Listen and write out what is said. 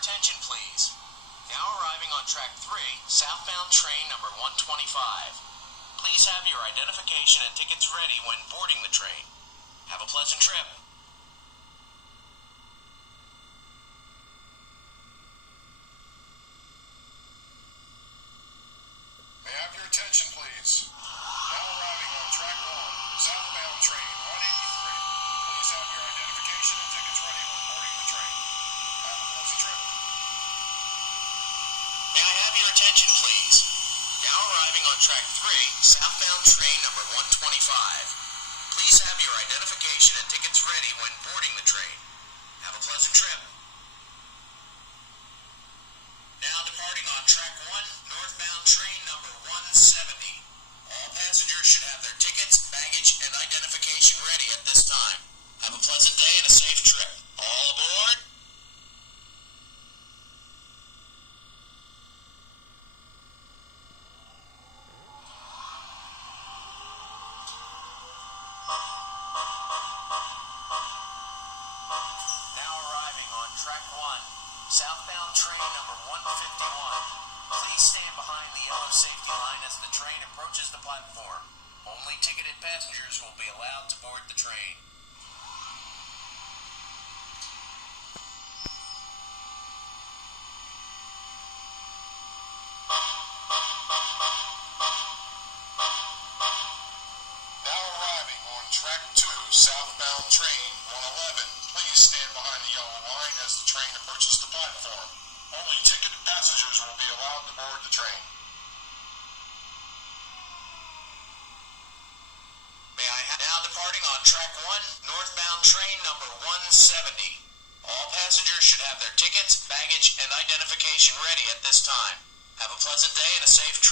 attention, please? Now arriving on track 3, southbound train number 125. Please have your identification and tickets ready when boarding the train. Have a pleasant trip. May I have your attention, please? Now arriving on track 1, southbound train 183. Please have your identification and tickets ready when boarding the train. Have a pleasant trip. May I have your attention, please? Now arriving on track 3, southbound train number 125. Please have your identification and tickets ready when boarding the train. Have a pleasant trip. Now departing on track 1, northbound train number 170. All passengers should have their tickets, baggage, and identification ready at this time. Have a pleasant day and a safe trip. All aboard! Now arriving on track 1, southbound train number 151. Please stand behind the yellow safety line as the train approaches the platform. Only ticketed passengers will be allowed to board the train. Now arriving on track 2, southbound train 111. Please stand behind the yellow line as the train approaches the platform. Only ticketed passengers will be allowed to board the train. Now departing on track 1, northbound train number 170. All passengers should have their tickets, baggage, and identification ready at this time. Have a pleasant day and a safe trip.